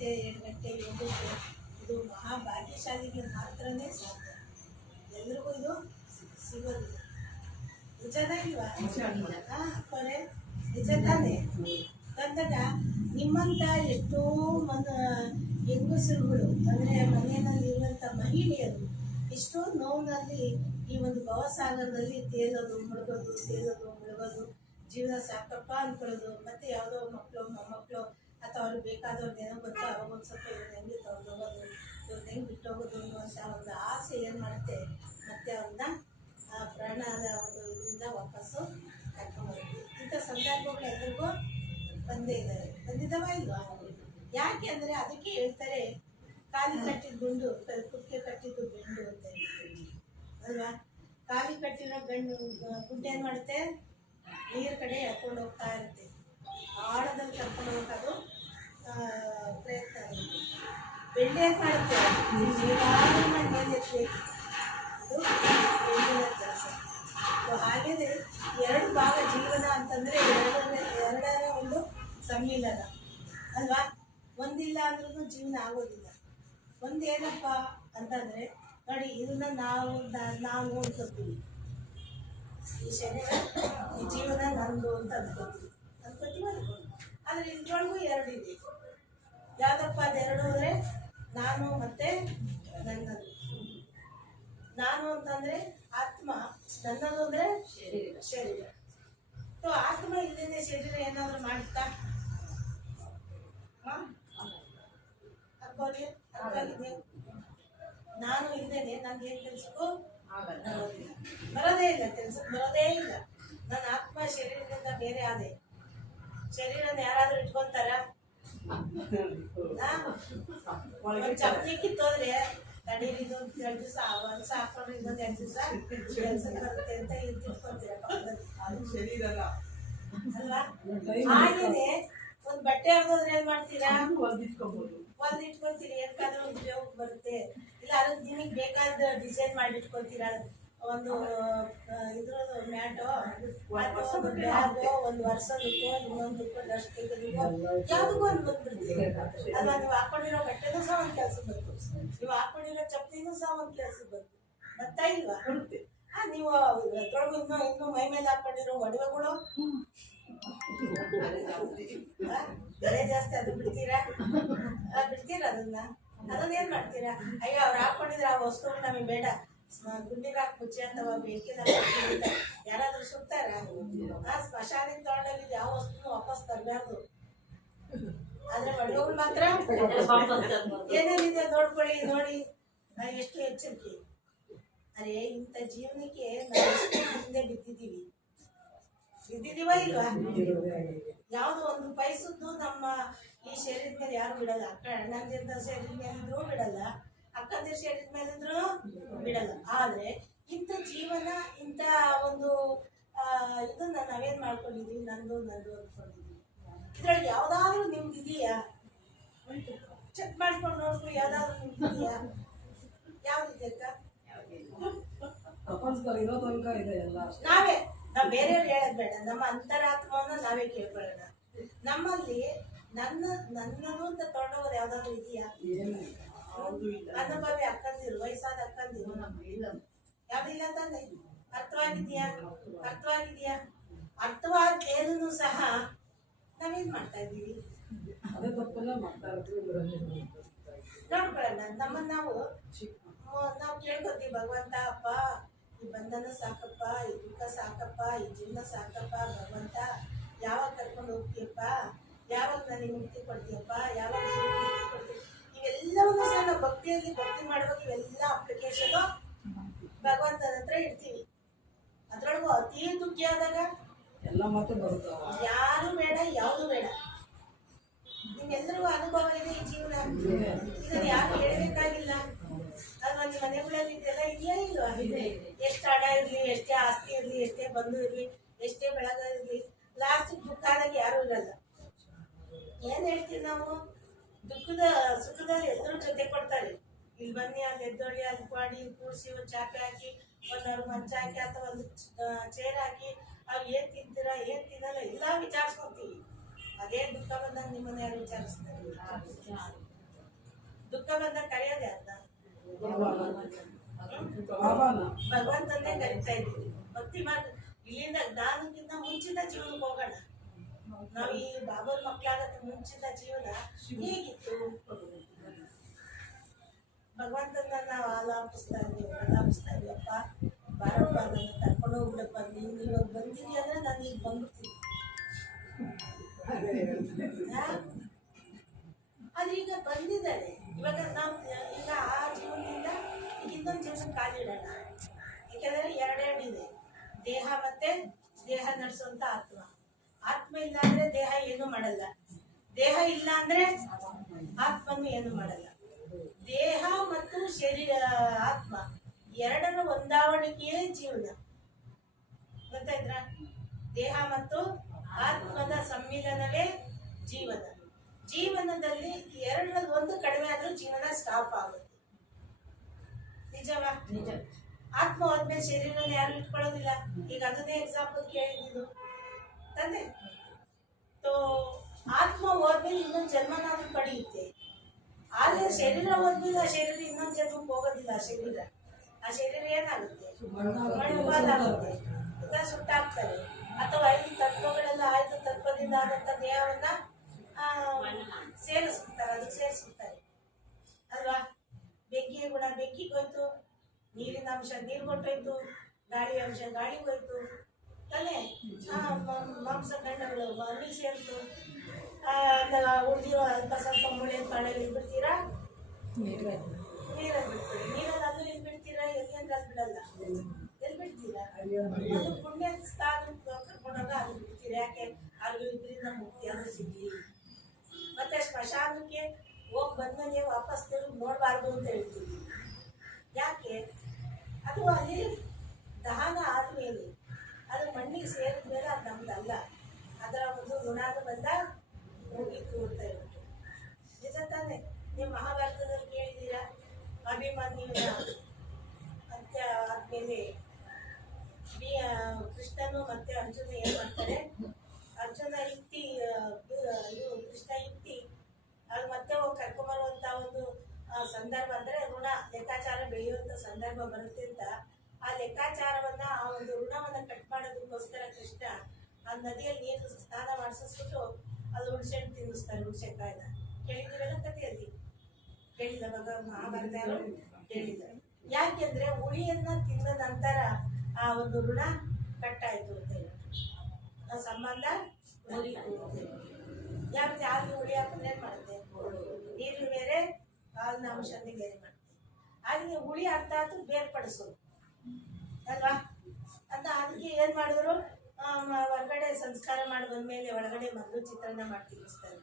ಗಂಟೆ 2 ಗಂಟೆ ಯೋಗಕ್ಕೆ ಇದು ಮಹಾಭಾಗ್ಯಶಾಲಿಗೆ ಮಾತ್ರನೇ ಸಾಧ್ಯ. ಎಲ್ರಿಗೂ ಇದು ಸಿಗೋದಿಲ್ಲ. ನಿಜನಾ ಇಲ್ವಾ? ಕೊನೆ ನಿಜ ತಾನೇ? ಅಂದಾಗ ನಿಮ್ಮಂಥ ಎಷ್ಟೋ ಹೆಂಗಸರುಗಳು ಅಂದರೆ ಮನೆಯಲ್ಲಿರುವಂಥ ಮಹಿಳೆಯರು ಎಷ್ಟೋ ನೋವಿನಲ್ಲಿ ಈ ಒಂದು ಭವಸಾಗರದಲ್ಲಿ ತೇಲೋದು ಮುಳುಗೋದು ಜೀವನ ಸಾಕಪ್ಪ ಅಂದ್ಕೊಳ್ಳೋದು, ಮತ್ತು ಯಾವುದೋ ಮಕ್ಕಳು ಮೊಮ್ಮಕ್ಕಳು ಅಥವಾ ಅವ್ರಿಗೆ ಬೇಕಾದವ್ರಿಗೆ ಏನೋ ಗೊತ್ತಾ ಅವಾಗ ಒಂದು ಸ್ವಲ್ಪ ಇವ್ರನ್ನ ಹೆಂಗೆ ತೊಗೊಂಡೋಗೋದು, ಇವ್ರನ್ನ ಹೆಂಗೆ ಬಿಟ್ಟೋಗೋದು ಅನ್ನುವಂಥ ಒಂದು ಆಸೆ ಏನು ಮಾಡುತ್ತೆ, ಮತ್ತು ಅವ್ರನ್ನ ಪ್ರಾಣದ ಒಂದು ಇದರಿಂದ ವಾಪಸ್ಸು ಕರ್ಕೊಂಡ್ಬರುತ್ತೆ. ಇಂಥ ಸಂದರ್ಭಗಳು ಎಲ್ಲರಿಗೂ ಬಂದಿದ್ದಾವ ಇಲ್ವಾ? ಯಾಕೆ ಅಂದರೆ ಅದಕ್ಕೆ ಹೇಳ್ತಾರೆ ಕಾಲಿ ಕಟ್ಟಿದ ಗುಂಡು ಕುಕ್ಕೆ ಕಟ್ಟಿದ್ದು ಬೆಂಡು ಅಂತ ಹೇಳ್ತೀವಿ ಅಲ್ವಾ? ಕಾಲಿ ಕಟ್ಟಿರೋ ಗುಡ್ಡೆ ಏನು ಮಾಡುತ್ತೆ, ನೀರು ಕಡೆ ಎಳ್ಕೊಂಡು ಹೋಗ್ತಾ ಇರುತ್ತೆ, ಆಳದಲ್ಲಿ ಕರ್ಕೊಂಡು ಹೋಗೋದು ಪ್ರಯತ್ನ ಆಗುತ್ತೆ. ಬೆಂಡೆ ಏನು ಮಾಡುತ್ತೆ, ಮೇಲೆ ಎತ್ತಬೇಕು, ಅದು ಬೆಂಡಿನ ಕೆಲಸ. ಹಾಗೆಯೇ 2 ಭಾಗ ಜೀವನ ಅಂತಂದರೆ ಎರಡರ ಒಂದು ಸಮ್ಮಿಲನ ಅಲ್ವಾ? ಒಂದಿಲ್ಲ ಅಂದ್ರೂ ಜೀವನ ಆಗೋದಿಲ್ಲ. ಒಂದೇನಪ್ಪ ಅಂತಂದರೆ ನೋಡಿ, ಇದನ್ನ ನಾವು ಅನ್ಕೋತೀವಿ, ಈ ಶರೀರ ಈ ಜೀವನ ನಂದು ಅಂತ ಅನ್ಕೋತೀವಿ. ಆದರೆ ಇದ್ರೊಳಗೂ 2 ಇದೆ. ಯಾವುದಪ್ಪ ಅದು 2 ಅಂದರೆ ನಾನು ಮತ್ತು ನನ್ನದು. ನಾನು ಅಂತಂದರೆ ಆತ್ಮ, ನನ್ನದು ಅಂದರೆ ಶರೀರ. ಸೊ ಆತ್ಮ ಇಲ್ಲದೇ ಶರೀರ ಏನಾದರೂ ಮಾಡುತ್ತಾ? ಅರ್ಥವಾಗಿದೆ? ನಾನು ಇದ್ದೇನೆ, ನಂದು ಏನು ಕೆಲಸಕ್ಕೂ ಬರೋದೇ ಇಲ್ಲ, ಕೆಲಸಕ್ಕೆ ಬರೋದೇ ಇಲ್ಲ. ನನ್ನ ಆತ್ಮ ಶರೀರದಿಂದ ಬೇರೆ ಆದೆ. ಶರೀರನ ಯಾರಾದ್ರೂ ಇಟ್ಕೊಂತಾರ? ಚಪ್ಪಲಿ ಕಿತ್ತೋದ್ರೆ ತಡೀರಿದು 2 ದಿವಸ ವರ್ಷ ಹಾಕೊಂಡ್ರೆ ಇನ್ನೊಂದು 2 ದಿವಸ ಕೆಲಸಕ್ಕೆ ಬರುತ್ತೆ ಅಂತ ಇಟ್ಕೊಂತೀರ ಅಲ್ವಾ? ಹಾಗೇನೆ ಒಂದು ಬಟ್ಟೆ ಹಾಕೋದ್ರೆ ಏನ್ ಮಾಡ್ತೀರಾ, ಹೊಲ್ದಿಟ್ಕೊಂತೀರಿ, ಯಾಕಾದ್ರೂ ಉಪಯೋಗಕ್ಕೆ ಬರುತ್ತೆ. ಇಲ್ಲ ಅದಕ್ಕೆ ನಿಮಗೆ ಬೇಕಾದ ಡಿಸೈನ್ ಮಾಡಿ ಇಟ್ಕೊತೀರ. ಒಂದು ಇದ್ರದ್ದು ಮ್ಯಾಟು, ಒಂದು ಬ್ಯಾಗು, ಒಂದು ವರ್ಷದಕ್ಕೋ ಇನ್ನೊಂದಕ್ಕೋ ಡಸ್ಟ್ ತೆಗೆದಕ್ಕೋ ಯಾವುದಕ್ಕೂ ಒಂದು ಬಂದ್ಬಿಡ್ತೀರಿ ಅಲ್ವಾ? ನೀವು ಹಾಕೊಂಡಿರೋ ಬಟ್ಟೆನೂ ಸಹ ಒಂದು ಕೆಲಸ ಬಂತು, ನೀವು ಹಾಕೊಂಡಿರೋ ಚಪ್ಪಲಿನೂ ಸಹ ಒಂದು ಕೆಲಸ ಬಂತು, ಬರ್ತಾ ಇಲ್ವಾ? ನೀವು ಅದ್ರೊಳಗೂ ಇನ್ನೂ ಮೈ ಮೇಲೆ ಹಾಕೊಂಡಿರೋ ಒಡವೆಗಳು ಬೆಲೆ ಜಾಸ್ತಿ, ಅದು ಬಿಡ್ತೀರಾ ಅದನ್ನೇನ್ ಮಾಡ್ತೀರಾ? ಅಯ್ಯೋ ಅವ್ರು ಹಾಕೊಂಡಿದ್ರೆ ಆ ವಸ್ತುಗಳು ನಮಗೆ ಬೇಡ, ಗುಂಡಿಗೆ ಹಾಕಿ ಮುಚ್ಚಿ ಅಥವಾ ಬೆಂಕಿನ ಯಾರಾದ್ರೂ ಸುತ್ತಾರ? ಸ್ಮಶಾನಕ್ಕೆ ತಗೊಂಡೋಗಿದ್ದು ಯಾವ ವಸ್ತುನು ವಾಪಸ್ ತರಬಾರ್ದು. ಆದ್ರೆ ಒಡವೆಗಳು ಮಾತ್ರ ಏನೇನಿದೆ ನೋಡ್ಕೊಳ್ಳಿ, ನೋಡಿ ಎಷ್ಟು ಎಚ್ಚರಿಕೆ. ಅರೆ ಇಂಥ ಜೀವನಕ್ಕೆ ನಾವು ಹಿಂದೆ ಬಿದ್ದಿದ್ದೀವ ಇಲ್ವಾ? ಯಾವುದೋ ಒಂದು ಪೈಸದ್ದು ನಮ್ಮ ಈ ಶರೀರದ ಮೇಲೆ ಯಾರು ಬಿಡಲ್ಲ. ಅಣ್ಣಂದಿರ ಶರೀರದ ಮೇಲಿದ್ರು ಬಿಡಲ್ಲ, ಅಕ್ಕಂದಿರ ಶರೀರದ ಮೇಲಿದ್ರು ಬಿಡಲ್ಲ. ಆದ್ರೆ ಇಂಥ ಜೀವನ, ಇಂಥ ಒಂದು ಇದನ್ನ ನಾವೇನ್ ಮಾಡ್ಕೊಂಡಿದೀವಿ, ನಂದು ಅಂದ್ಕೊಂಡಿದೀವಿ. ಇದ್ರೊಳಗೆ ಯಾವ್ದಾದ್ರು ನಿಮ್ದಿದೆಯಾ? ಚೆಕ್ ಮಾಡ್ಕೊಂಡು ನೋಡ್ಕೊಳ್ಳಿ, ಯಾವ್ದಾದ್ರು ನಿಮ್ದಿದೆಯಾ? ಯಾವ್ದಿದೆ ಅಕ್ಕ? ನಾವು ಬೇರೆಯವ್ರು ಹೇಳೋದ್ ಬೇಡ, ನಮ್ಮ ಅಂತರಾತ್ಮವನ್ನ ನಾವೇ ಕೇಳ್ಕೊಳ್ಳೋಣ. ನಮ್ಮಲ್ಲಿ ನನ್ನದು ಅಂತ ತೊಗೊಂಡೋಗೋದು ಯಾವ್ದಾದ್ರು ಇದೆಯಾ? ಅನುಭವಿ ಅಕ್ಕಂದಿರು, ವಯಸ್ಸಾದ ಅಕ್ಕಂದಿರು ಯಾವ್ದಿಲ್ಲ ತಾನೆ? ಅರ್ಥವಾಗಿದೆಯಾ? ಅರ್ಥವಾದೇನು ಸಹ ನಾವೇನ್ ಮಾಡ್ತಾ ಇದ್ದೀವಿ ನೋಡ್ಕೊಳ್ಳೋಣ. ನಮ್ಮನ್ನ ನಾವು ಕೇಳ್ಕೊತೀವಿ, ಭಗವಂತ ಅಪ್ಪ ಈ ಬಂಧನ ಸಾಕಪ್ಪ, ಈ ದುಃಖ ಸಾಕಪ್ಪ, ಈ ಜೀವನ ಸಾಕಪ್ಪ, ಭಗವಂತ ಯಾವಾಗ ಕರ್ಕೊಂಡು ಹೋಗ್ತೀಯಪ್ಪ, ಯಾವಾಗ ನನಗೆ ಮುಕ್ತಿ ಕೊಡ್ತೀಯಪ್ಪ, ಯಾವಾಗ ಮುಕ್ತಿ ಕೊಡ್ತೀವಿ. ಇವೆಲ್ಲವನ್ನೂ ಸಹ ನಾವು ಭಕ್ತಿ ಮಾಡುವಾಗ ಇವೆಲ್ಲ ಅಪ್ಲಿಕೇಶನು ಭಗವಂತನ ಹತ್ರ ಇಡ್ತೀವಿ. ಅದ್ರೊಳಗೂ ಅತಿ ದುಃಖಿ ಆದಾಗ ಎಲ್ಲ ಮಾತು ಬರುತ್ತೆ, ಯಾರು ಬೇಡ, ಯಾವುದು ಬೇಡ. ನಿಮ್ಮೆಲ್ಲರಿಗೂ ಅನುಭವ ಇದೆ ಈ ಜೀವನ, ಇದನ್ನು ಯಾರು ಹೇಳಬೇಕಾಗಿಲ್ಲ ಅಲ್ವಾ? ನಿಮ್ಮ ಮನೆಗಳಲ್ಲಿ ಇದೆಲ್ಲ ಇದೆಯಾ ಇಲ್ವಾ? ಎಷ್ಟು ಹಣ ಇರಲಿ, ಎಷ್ಟೇ ಆಸ್ತಿ ಇರಲಿ, ಎಷ್ಟೇ ಬಂಧು ಇರಲಿ, ಎಷ್ಟೇ ಬೆಳಗ ಇರಲಿ, ಲಾಸ್ಟ್ ದುಃಖ ಆದಾಗ ಯಾರು ಇರಲ್ಲ. ಏನ್ ಹೇಳ್ತೀವಿ ನಾವು? ಸುಖದಲ್ಲಿ ಎಲ್ಲರೂ ಜೊತೆ ಕೊಡ್ತಾರೆ. ಇಲ್ಲಿ ಬನ್ನಿ, ಅಲ್ಲಿ ಎದ್ದೊಳಿ, ಅಲ್ಲಿ ಮಾಡಿ ಕೂಡಿಸಿ ಒಂದು ಚಾಪೆ ಹಾಕಿ, ಒಂದವ್ರು ಮಂಚ ಹಾಕಿ ಅಥವಾ ಒಂದು ಚೇರ್ ಹಾಕಿ, ಅವ್ರು ಏನ್ ತಿಂತೀರಾ ಏನ್ ತಿನ್ನಲ್ಲ ಎಲ್ಲ ವಿಚಾರಿಸ್ಕೊತೀವಿ. ಅದೇ ದುಃಖ ಬಂದಾಗ ನಿಮ್ಮನ್ನ ಯಾರು ವಿಚಾರಿಸ್ತಾರೆ? ಭಗವಂತನ್ನೇ ಕರಿತಾ ಇದ್ದೀವಿ. ಭಕ್ತಿ ಮಾರ್ಗ ಇಲ್ಲಿಂದ ಜ್ಞಾನಕ್ಕಿಂತ ಮುಂಚಿತ ಜೀವನಕ್ಕೆ ಹೋಗೋಣ. ನಾವು ಈ ಬಾಬರ್ ಮಕ್ಕಳಾಗತ್ತೆ ಮುಂಚಿತ ಜೀವನ ಹೇಗಿತ್ತು? ಭಗವಂತನ ನಾವು ಆಲಾಪಿಸ್ತಾ ಇದೀವಿ ಅಪ್ಪ ಬಾರಪ್ಪ ನನ್ನ ಕರ್ಕೊಂಡು ಹೋಗ್ಬಿಡಪ್ಪ, ನೀನು ಇವಾಗ ಬಂದಿದ್ದೀಯ ಅಂದ್ರೆ ನಾನು ಈಗ ಬಂದ್ಬಿಡ್ತೀನಿ. ಅದು ಈಗ ಬಂದಿದ್ದಾರೆ. ಇವಾಗ ನಾವು ಈಗ ಆ ಜೀವನದಿಂದ ಈಗ ಇನ್ನೊಂದು ಜೀವನ ಕಾಲಿಡೋಣ. ಯಾಕೆಂದರೆ ಎರಡೆರಡು ಇದೆ, ದೇಹ ಮತ್ತೆ ದೇಹ ನಡೆಸುವಂತ ಆತ್ಮ. ಆತ್ಮ ಇಲ್ಲ ಅಂದ್ರೆ ದೇಹ ಏನು ಮಾಡಲ್ಲ, ದೇಹ ಇಲ್ಲ ಅಂದ್ರೆ ಆತ್ಮನು ಏನು ಮಾಡಲ್ಲ. ದೇಹ ಮತ್ತು ಶರೀರ ಆತ್ಮ ಎರಡರ ಹೊಂದಾವಣಿಕೆಯೇ ಜೀವನ. ಗೊತ್ತಾಯ್ತಾ? ದೇಹ ಮತ್ತು ಆತ್ಮದ ಸಮ್ಮಿಲನವೇ ಜೀವನ. ಜೀವನದಲ್ಲಿ ಎರಡರಲ್ಲಿ ಒಂದು ಕಡಿಮೆ ಆದ್ರೂ ಜೀವನ ಸ್ಟಾಪ್ ಆಗುತ್ತೆ. ನಿಜವಾ? ನಿಜ. ಆತ್ಮ ಹೋದ್ಮೇಲೆ ಶರೀರನ ಯಾರು ಇಟ್ಕೊಳ್ಳೋದಿಲ್ಲ. ಈಗ ಅದನ್ನೇ ಎಕ್ಸಾಂಪಲ್ ಕೇಳಿದ್ದು ತಾನೆ. ಆತ್ಮ ಹೋದ್ಮೇಲೆ ಇನ್ನೊಂದು ಜನ್ಮನಾದ್ರೂ ಪಡೆಯುತ್ತೆ. ಆದ್ರೆ ಶರೀರ ಹೋದ್ಮೇಲೆ ಆ ಶರೀರ ಇನ್ನೊಂದು ಜನ್ಮಕ್ಕೆ ಹೋಗೋದಿಲ್ಲ. ಆ ಶರೀರ ಏನಾಗುತ್ತೆ? ಮಣ್ಣುಪಾಲಾಗುತ್ತೆ, ಸುಟ್ಟಾಕ್ತಾರೆ. ಅಥವಾ 5 ತತ್ವಗಳೆಲ್ಲ 5 ತತ್ವದಿಂದ ಆದಂತ ದೇಹವನ್ನ ಸೇರಿಸ್ತಾರೆ, ಅದಕ್ಕೆ ಸೇರಿಸ್ತಾರೆ ಅಲ್ವಾ? ಬೆಂಕಿಯ ಗುಣ ಬೆಂಕಿಗೆ ಹೋಯ್ತು, ನೀರಿನ ಅಂಶ ನೀರು ಕೊಟ್ಟೋಯ್ತು, ಗಾಳಿ ಅಂಶ ಗಾಳಿಗೆ ಹೋಯ್ತು ತಾನೆ. ಮಾಂಸ ಖಂಡಗಳು ಮಣ್ಣಿಗೆ ಸೇರಿತು. ಉಳಿದಿರೋ ಅಲ್ಪ ಸ್ವಲ್ಪ ಮುಳೆ ಕಾಳೆ ಎಲ್ಲಿ ಬಿಡ್ತೀರಾ? ನೀರಲ್ಲಿ ಬಿಡ್ತೀರಿ. ನೀರಲ್ಲಿ ಅದು ಎಲ್ಲಿ ಬಿಡ್ತೀರಾ? ಎಲ್ಲಿ ಅಂದ್ರೆ ಅಲ್ಲಿ ಬಿಡಲ್ಲ. ಎಲ್ಲಿ ಬಿಡ್ತೀರಾ? ಅದು ಪುಣ್ಯ ಸ್ಥಾನ ಕರ್ಕೊಂಡಾಗ ಅಲ್ಲಿ ಬಿಡ್ತೀರಾ. ಯಾಕೆ? ಅಲ್ಲಿ ಇದರಿಂದ ಮುಕ್ತಿ ಅದು ಸಿಗ್ಲಿ. ಮತ್ತೆ ಸ್ಮಶಾನಕ್ಕೆ ಹೋಗಿ ಬಂದಂಗೆ ವಾಪಸ್ ತಿರುಗಿ ನೋಡಬಾರ್ದು ಅಂತ ಹೇಳ್ತೀವಿ. ಯಾಕೆ? ಅದು ಅಲ್ಲಿ ದಹನ ಆದ್ಮೇಲೆ ಅದು ಮಣ್ಣಿಗೆ ಸೇರಿದ ಮೇಲೆ ಅದು ನಮ್ದಲ್ಲ. ಅದರ ಒಂದು ಋಣಾದ ಬಂದ ಮುಗೀತು ಅಂತ ಹೇಳ್ಬಿಟ್ಟು. ನಿಜ ತಾನೆ? ನೀವು ಮಹಾಭಾರತದಲ್ಲಿ ಕೇಳಿದ್ದೀರಾ? ಅಭಿಮನ್ಯುವಿನ ಅಂತ್ಯ ಆದ್ಮೇಲೆ ಕೃಷ್ಣನು ಮತ್ತೆ ಅರ್ಜುನ ಏನ್ ಮಾಡ್ತಾರೆ? ಅರ್ಜುನ ಯುಕ್ತಿ ಕೃಷ್ಣ ಯುಕ್ತಿ ಅದು ಮತ್ತೆ ಕರ್ಕೊಂಬರುವಂತ ಒಂದು ಸಂದರ್ಭ ಅಂದ್ರೆ ಋಣ ಲೆಕ್ಕಾಚಾರ ಬೆಳೆಯುವಂತ ಸಂದರ್ಭ ಬರುತ್ತೆ ಅಂತ ಆ ಲೆಕ್ಕಾಚಾರವನ್ನ ಆ ಒಂದು ಋಣವನ್ನ ಕಟ್ ಮಾಡೋದಕ್ಕೋಸ್ಕರ ಕೃಷ್ಣ ಆ ನದಿಯಲ್ಲಿ ನೀರು ಸ್ನಾನ ಮಾಡಿಸ್ಬಿಟ್ಟು ಅದು ಹುಣಸೆಹಣ್ಣು ತಿನ್ನಿಸ್ತಾರೆ. ಹುಣಸೆಕಾಯಿನ ಕೇಳಿದಿರಲ್ಲ ಕಥೆಯಲ್ಲಿ? ಕೇಳಿದ ಮಹಾಭಾರತ ಯಾರು ಕೇಳಿದ್ದಾರೆ? ಯಾಕೆಂದ್ರೆ ಹುಳಿಯನ್ನ ತಿಂದ ನಂತರ ಆ ಒಂದು ಋಣ ಕಟ್ಟಾಯ್ತು ಅಂತ ಹೇಳಿ ಆ ಸಂಬಂಧ ಯಾಕೆ ಹಾಲು ಹುಳಿ ಹಾಕಿದ್ರೆ ಏನ್ ಮಾಡುತ್ತೆ? ನೀರು ಬೇರೆ ಹಾಲಿನ ಅಂಶನೇ ಬೇರೆ ಮಾಡುತ್ತೆ. ಹಾಗೆ ಹುಳಿ ಅರ್ಥ ಆಯ್ತು ಬೇರ್ಪಡಿಸೋದು ಅಲ್ವಾ ಅಂತ. ಅದಕ್ಕೆ ಏನ್ ಮಾಡಿದ್ರು? ಹೊರಗಡೆ ಸಂಸ್ಕಾರ ಮಾಡಿ ಬಂದ್ಮೇಲೆ ಒಳಗಡೆ ಮೊದಲು ಚಿತ್ರಾನ್ನ ಮಾಡಿ ತಿನ್ನಿಸ್ತಾರೆ.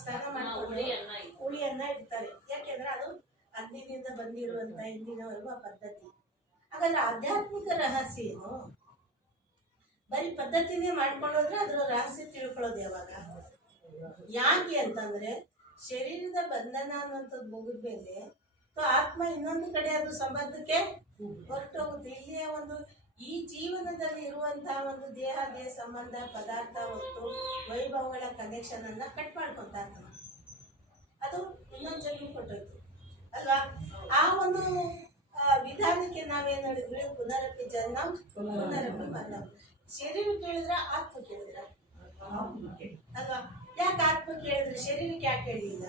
ಸ್ನಾನ ಮಾಡ್ಕೊಂಡು ಹುಳಿಯನ್ನ ಇಡ್ತಾರೆ. ಯಾಕೆಂದ್ರೆ ಅದು ಅಂದಿನಿಂದ ಬಂದಿರುವಂತ ಇಂದಿನವರೆಗೂ ಆ ಪದ್ಧತಿ. ಹಾಗಾದ್ರೆ ಆಧ್ಯಾತ್ಮಿಕ ರಹಸ್ಯ ಏನು? ಬರೀ ಪದ್ಧತಿನೇ ಮಾಡ್ಕೊಂಡೋದ್ರೆ ಅದ್ರ ರಹಸ್ಯ ತಿಳ್ಕೊಳ್ಳೋದು ಯಾವಾಗ? ಯಾಕೆ ಅಂತಂದ್ರೆ ಶರೀರದ ಬಂಧನ ಅನ್ನುವಂಥದ್ದು ಮುಗಿದ್ಮೇಲೆ ಆತ್ಮ ಇನ್ನೊಂದು ಕಡೆ ಅದು ಸಂಬಂಧಕ್ಕೆ ಹೊರಟೋಗುತ್ತೆ. ಇಲ್ಲಿಯ ಒಂದು ಈ ಜೀವನದಲ್ಲಿ ಇರುವಂತಹ ಒಂದು ದೇಹ ಸಂಬಂಧ ಪದಾರ್ಥ ವಸ್ತು ವೈಭವಗಳ ಕನೆಕ್ಷನ್ ಅನ್ನ ಕಟ್ ಮಾಡ್ಕೊಂತ ಅದು ಇನ್ನೊಂದು ಜನ್ಮ ಕೊಟ್ಟೋಯ್ತು ಅಲ್ವಾ? ಆ ಒಂದು ವಿಧಾನಕ್ಕೆ ನಾವೇನ್ ಹೇಳಿದ್ವಿ? ಪುನರಪಿ ಜನ್ಮ ಪುನರಪಿ ಮರಣ. ಶರೀರ ಕೇಳಿದ್ರ ಆತ್ಮ ಕೇಳಿದ್ರ ಅಲ್ವಾ? ಯಾಕೆ ಆತ್ಮ ಕೇಳಿದ್ರೆ ಶರೀರಕ್ಕೆ ಯಾಕೆ ಹೇಳಿಲ್ಲ?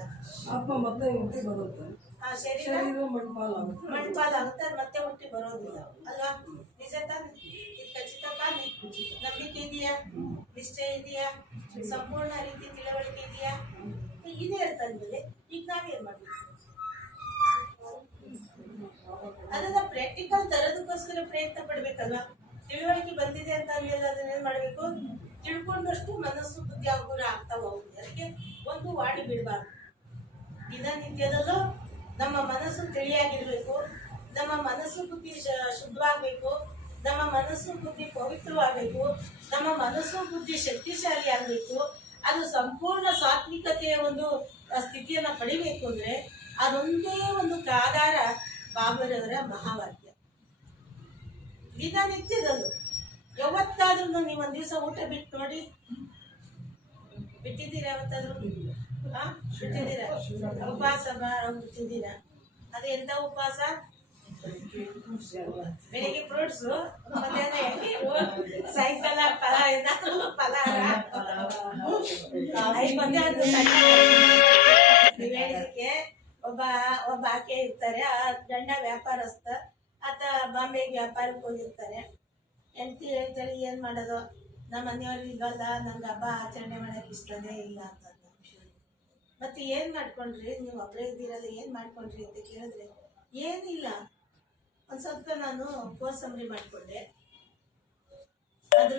ಆ ಶರೀರ ಮಣ್ಪಾಲಾಗುತ್ತೆ, ಮತ್ತೆ ಹುಟ್ಟಿ ಬರೋದಿಲ್ಲ ಅಲ್ವಾ? ನಿಜ ತಾನೆ? ಇದು ಖಚಿತ ತಾನೆ? ನಂಬಿಕೆ ಇದೆಯಾ? ನಿಶ್ಚಯ ಇದೆಯಾ? ಸಂಪೂರ್ಣ ರೀತಿ ತಿಳುವಳಿಕೆ ಇದೆಯಾ? ಇದೇ ಅಂತಂದ್ಮೇಲೆ ಈಗ ನಾವೇನ್ ಮಾಡ್ಬೇಕು? ಅದನ್ನ ಪ್ರಾಕ್ಟಿಕಲ್ ತರೋದಕ್ಕೋಸ್ಕರ ಪ್ರಯತ್ನ ಪಡ್ಬೇಕಲ್ವಾ? ತಿಳುವಳಿಕೆ ಬಂದಿದೆ ಅಂತ ಅಂದ್ಮೇಲೆ ಅದನ್ನೇನ್ ಮಾಡ್ಬೇಕು? ತಿಳ್ಕೊಂಡಷ್ಟು ಮನಸ್ಸು ಬುದ್ಧಿ ಅಂಕುರ ಆಗ್ತಾ ಹೋಗುತ್ತೆ. ಅದಕ್ಕೆ ಒಂದು ವಾಡಿ ಬಿಡಬಾರ್ದು. ದಿನನಿತ್ಯದಲ್ಲೂ ನಮ್ಮ ಮನಸ್ಸು ತಿಳಿಯಾಗಿರ್ಬೇಕು, ನಮ್ಮ ಮನಸ್ಸು ಬುದ್ಧಿ ಶುದ್ಧವಾಗಬೇಕು, ನಮ್ಮ ಮನಸ್ಸು ಬುದ್ಧಿ ಪವಿತ್ರವಾಗಬೇಕು, ನಮ್ಮ ಮನಸ್ಸು ಬುದ್ಧಿ ಶಕ್ತಿಶಾಲಿ ಆಗಬೇಕು. ಅದು ಸಂಪೂರ್ಣ ಸಾತ್ವಿಕತೆಯ ಒಂದು ಸ್ಥಿತಿಯನ್ನ ಪಡಿಬೇಕು ಅಂದ್ರೆ ಅದೊಂದೇ ಒಂದು ಆಧಾರ ಬಾಬರವರ ಮಹಾವಾಕ್ಯ. ದಿನನಿತ್ಯದಲ್ಲೂ ಯಾವತ್ತಾದ್ರೂ ನೀವು ಒಂದ್ ದಿವಸ ಊಟ ಬಿಟ್ಟು ನೋಡಿ, ಬಿಟ್ಟಿದ್ದೀರಾ? ಯಾವತ್ತಾದ್ರೂ ಬಿಟ್ಟಿದ್ದೀರಾ? ಉಪವಾಸ ಬಿಟ್ಟಿದ್ದೀರಾ? ಅದು ಎಂತ ಉಪವಾಸ? ಬೆಳಿಗ್ಗೆ ಫ್ರೂಟ್ಸ್, ಮಧ್ಯಾಹ್ನ ಎಳ್ನೀರು, ಸಾಯಂಕಾಲ ಫಲಹಾರ. ಮಧ್ಯಾಹ್ನ ನೀವ್ ಹೇಳಿದಕ್ಕೆ ಒಬ್ಬ ಆಕೆ ಇರ್ತಾರೆ, ಆ ಗಂಡ ವ್ಯಾಪಾರಸ್ಥ, ಆತ ಬಾಂಬೆಗೆ ವ್ಯಾಪಾರಕ್ಕೆ ಹೋಗಿರ್ತಾರೆ. ಹೆಂಡತಿ ಹೇಳ್ತಾಳೆ ಏನ್ ಮಾಡೋದು, ನಮ್ಮ ಮನೆಯವ್ರಿಗಲ್ಲ, ನಂಗೆ ಹಬ್ಬ ಆಚರಣೆ ಮಾಡಕ್ ಇಷ್ಟನೇ ಇಲ್ಲ ಅಂತ. ಮತ್ತೆ ಏನ್ ಮಾಡ್ಕೊಂಡ್ರಿ, ನೀವು ಒಬ್ಬರೇ ಇದ್ದೀರಲ್ಲ, ಏನ್ ಮಾಡ್ಕೊಂಡ್ರಿ ಅಂತ ಕೇಳಿದ್ರೆ ಏನಿಲ್ಲ, ಒಂದ್ ಸ್ವಲ್ಪ ನಾನು ಕೋಸಂಬರಿ ಮಾಡ್ಕೊಂಡೆ, ಅದ್ರ